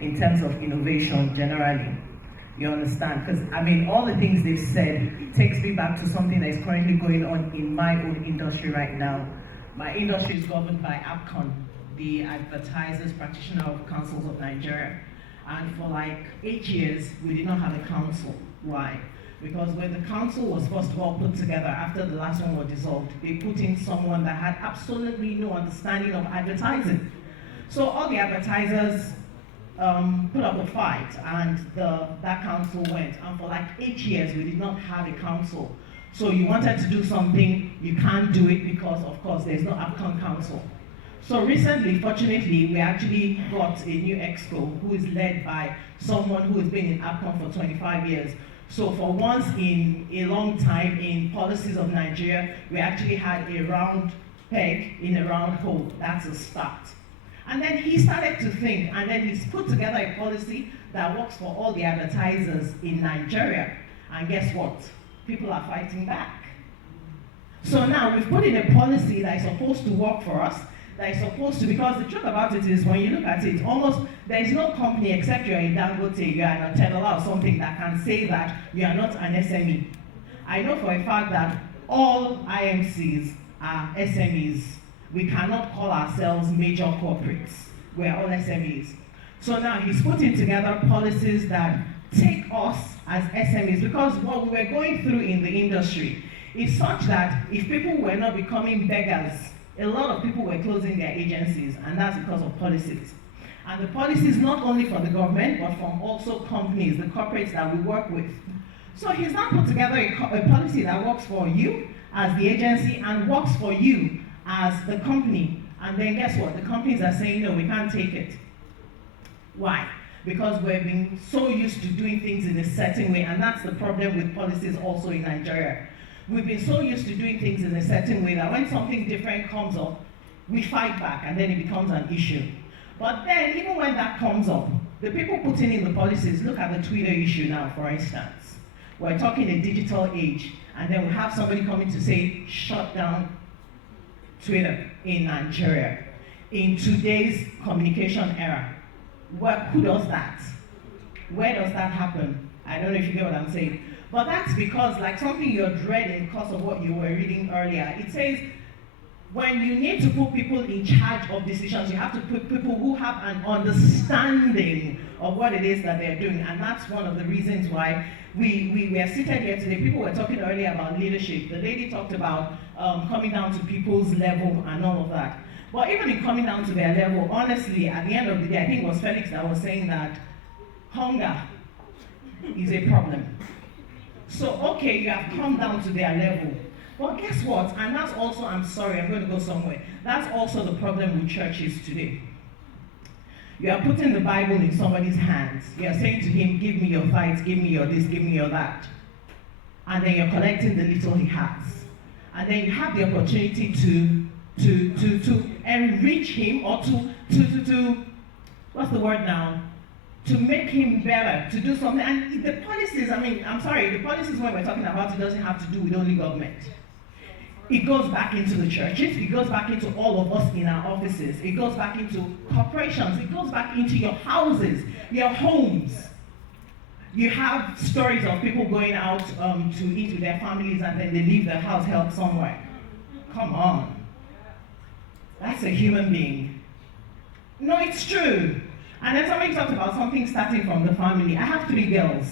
in terms of innovation generally. You understand? Because I mean, all the things they've said takes me back to something that is currently going on in my own industry right now. My industry is governed by APCON, the Advertisers Practitioner Councils of Nigeria. And for like 8 years, we did not have a council. Why? Because when the council was first of all put together after the last one was dissolved, they put in someone that had absolutely no understanding of advertising. So all the advertisers put up a fight, and that council went. And for like 8 years, we did not have a council. So you wanted to do something, you can't do it because, of course, there's no APCON council. So recently, fortunately, we actually got a new exco who is led by someone who has been in APCON for 25 years. So for once in a long time in policies of Nigeria, we actually had a round peg in a round hole. That's a start. And then he started to think, and then he's put together a policy that works for all the advertisers in Nigeria. And guess what? People are fighting back. So now we've put in a policy that is supposed to work for us, that is supposed to, because the truth about it is, when you look at it, almost there is no company except you're a Dangote, you're an Telu or something that can say that you are not an SME. I know for a fact that all IMCs are SMEs. We cannot call ourselves major corporates. We're all SMEs. So now he's putting together policies that take us as SMEs, because what we were going through in the industry is such that if people were not becoming beggars, a lot of people were closing their agencies, and that's because of policies. And the policies not only from the government, but from also companies, the corporates that we work with. So he's now put together a policy that works for you as the agency and works for you as the company. And then guess what? The companies are saying, no, we can't take it. Why? Because we've been so used to doing things in a certain way, and that's the problem with policies also in Nigeria. We've been so used to doing things in a certain way that when something different comes up, we fight back, and then it becomes an issue. But then, even when that comes up, the people putting in the policies, look at the Twitter issue now, for instance. We're talking a digital age, and then we have somebody coming to say, shut down Twitter in Nigeria. In today's communication era, who does that? Where does that happen? I don't know if you get what I'm saying. But that's because, like something you're dreading because of what you were reading earlier, it says when you need to put people in charge of decisions, you have to put people who have an understanding of what it is that they're doing. And that's one of the reasons why we are seated here today. People were talking earlier about leadership. The lady talked about coming down to people's level and all of that. But even in coming down to their level, honestly, at the end of the day, I think it was Felix that was saying that hunger is a problem. So, okay, you have come down to their level. But guess what? And that's also, I'm sorry, I'm going to go somewhere. That's also the problem with churches today. You are putting the Bible in somebody's hands. You are saying to him, give me your tithes, give me your this, give me your that. And then you're collecting the little he has. And then you have the opportunity to enrich him, or to what's the word now? To make him better, to do something. And the policies, I mean, I'm sorry, the policies when we're talking about, it doesn't have to do with only government. It goes back into the churches, it goes back into all of us in our offices, it goes back into corporations, it goes back into your houses, your homes. You have stories of people going out to eat with their families, and then they leave their house help somewhere. Come on. That's a human being. No, it's true. And then somebody talked about something starting from the family. I have 3 girls.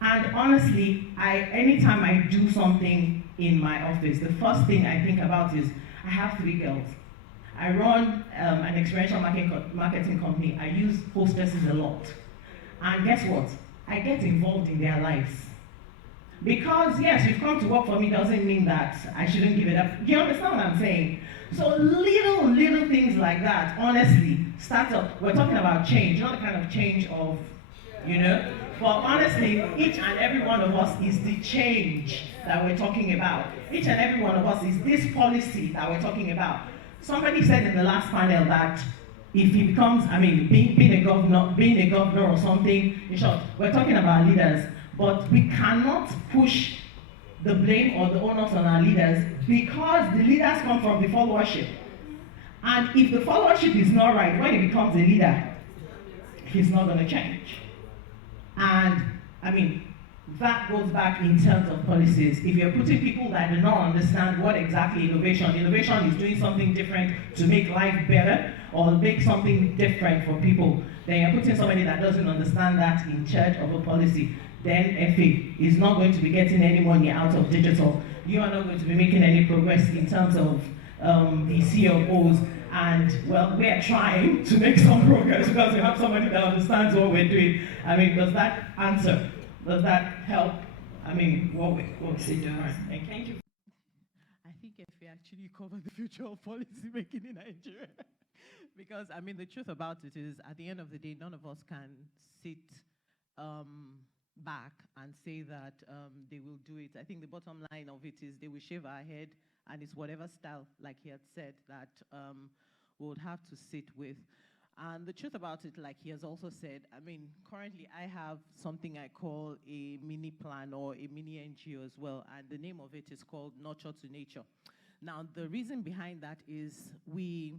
And honestly, anytime I do something in my office, the first thing I think about is, I have 3 girls. I run an experiential marketing company. I use hostesses a lot. And guess what? I get involved in their lives. Because yes, you've come to work for me doesn't mean that I shouldn't give it up. Do you understand what I'm saying? So little things like that, honestly, start up. We're talking about change, not the kind of change of, you know, but honestly, each and every one of us is the change that we're talking about. Each and every one of us is this policy that we're talking about. Somebody said in the last panel that if he becomes, I mean, being a governor or something, in short, we're talking about leaders, but we cannot push the blame or the onus on our leaders, because the leaders come from the followership. And if the followership is not right, when he becomes a leader, he's not going to change. And I mean, that goes back in terms of policies. If you're putting people that do not understand what exactly innovation is doing something different to make life better or make something different for people, then you're putting somebody that doesn't understand that in charge of a policy. Then FA is not going to be getting any money out of digital. You are not going to be making any progress in terms of the COOs. And well, we are trying to make some progress because we have somebody that understands what we're doing. I mean, does that answer? Does that help? I mean, what we're doing. And thank you. I think if we actually cover the future of policy making in Nigeria, because I mean, the truth about it is, at the end of the day, none of us can sit back and say that they will do it. I think the bottom line of it is they will shave our head, and it's whatever style, like he had said, that we would have to sit with. And the truth about it, like he has also said, I mean, currently I have something I call a mini plan or a mini NGO as well, and the name of it is called Nurture to Nature. Now, the reason behind that is we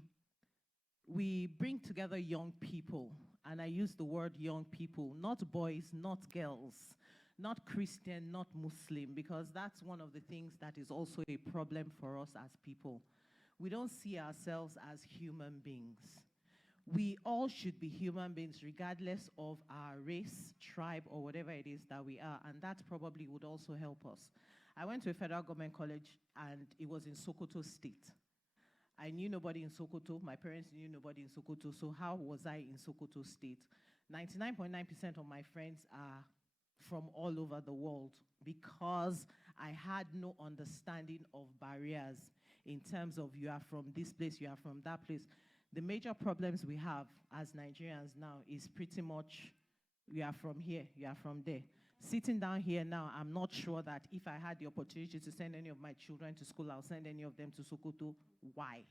bring together young people, and I use the word young people, not boys, not girls, not Christian, not Muslim, because that's one of the things that is also a problem for us as people. We don't see ourselves as human beings. We all should be human beings regardless of our race, tribe, or whatever it is that we are, and that probably would also help us. I went to a federal government college, and it was in Sokoto State. I knew nobody in Sokoto. My parents knew nobody in Sokoto, so how was I in Sokoto State? 99.9% of my friends are from all over the world because I had no understanding of barriers in terms of you are from this place, you are from that place. The major problems we have as Nigerians now is pretty much you are from here, you are from there. Sitting down here now, I'm not sure that if I had the opportunity to send any of my children to school, I'll send any of them to Sokoto. Why?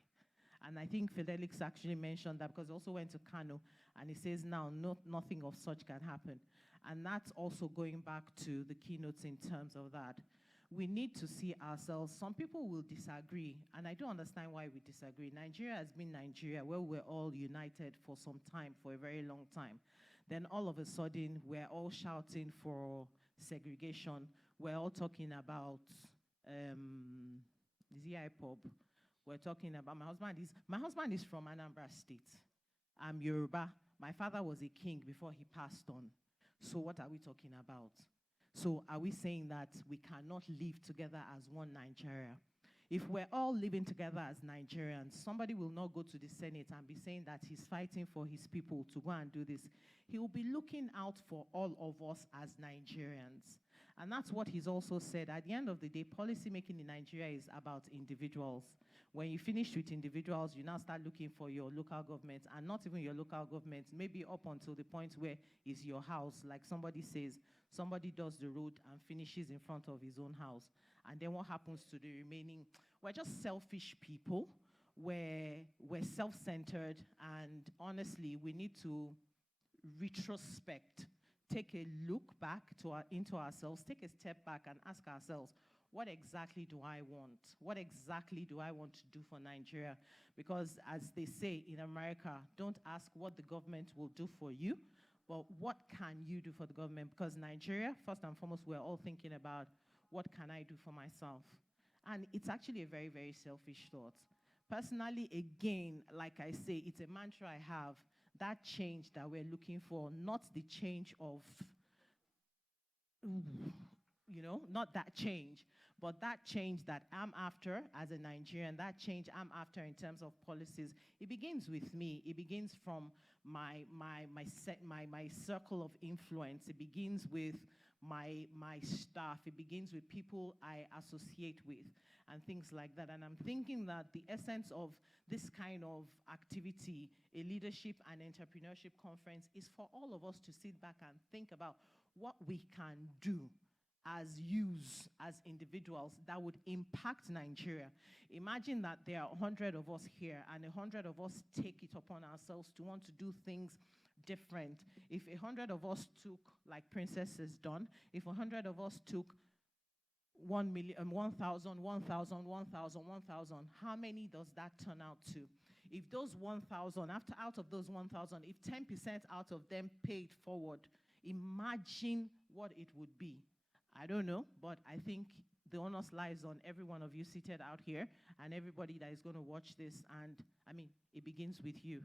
And I think Fidelix actually mentioned that because he also went to Kano, and he says now nothing of such can happen. And that's also going back to the keynotes in terms of that. We need to see ourselves. Some people will disagree, and I don't understand why we disagree. Nigeria has been Nigeria, where we're all united for some time, for a very long time. Then all of a sudden, we're all shouting for segregation. We're all talking about ZIPOB. We're talking about, my husband is from Anambra State. I'm Yoruba. My father was a king before he passed on. So what are we talking about? So are we saying that we cannot live together as one Nigeria? If we're all living together as Nigerians, somebody will not go to the Senate and be saying that he's fighting for his people to go and do this. He will be looking out for all of us as Nigerians. And that's what he's also said. At the end of the day, policy making in Nigeria is about individuals. When you finish with individuals, you now start looking for your local government, and not even your local government, maybe up until the point where it's your house. Like somebody says, somebody does the road and finishes in front of his own house. And then what happens to the remaining? We're just selfish people. We're self-centered, and honestly, we need to retrospect, take a look back into ourselves, take a step back and ask ourselves, what exactly do I want? What exactly do I want to do for Nigeria? Because as they say in America, don't ask what the government will do for you, but what can you do for the government? Because Nigeria, first and foremost, we're all thinking about what can I do for myself? And it's actually a very, very selfish thought. Personally, again, like I say, it's a mantra I have, that change that we're looking for, not the change of, not that change, but that change that I'm after as a Nigerian, that change I'm after in terms of policies. It begins with me. It begins from my circle of influence. It begins with my staff. It begins with people I associate with and things like that. And I'm thinking that the essence of this kind of activity, a leadership and entrepreneurship conference, is for all of us to sit back and think about what we can do as youths, as individuals, that would impact Nigeria. Imagine that there are 100 of us here, and 100 of us take it upon ourselves to want to do things different. If 100 of us took, like Princess has done, if 100 of us took 1,000,000, 1,000, 1,000, 1,000, 1,000, how many does that turn out to? If those 1,000, out of those 1,000, if 10% out of them paid forward, imagine what it would be. I don't know, but I think the onus lies on every one of you seated out here and everybody that is going to watch this. And I mean, it begins with you.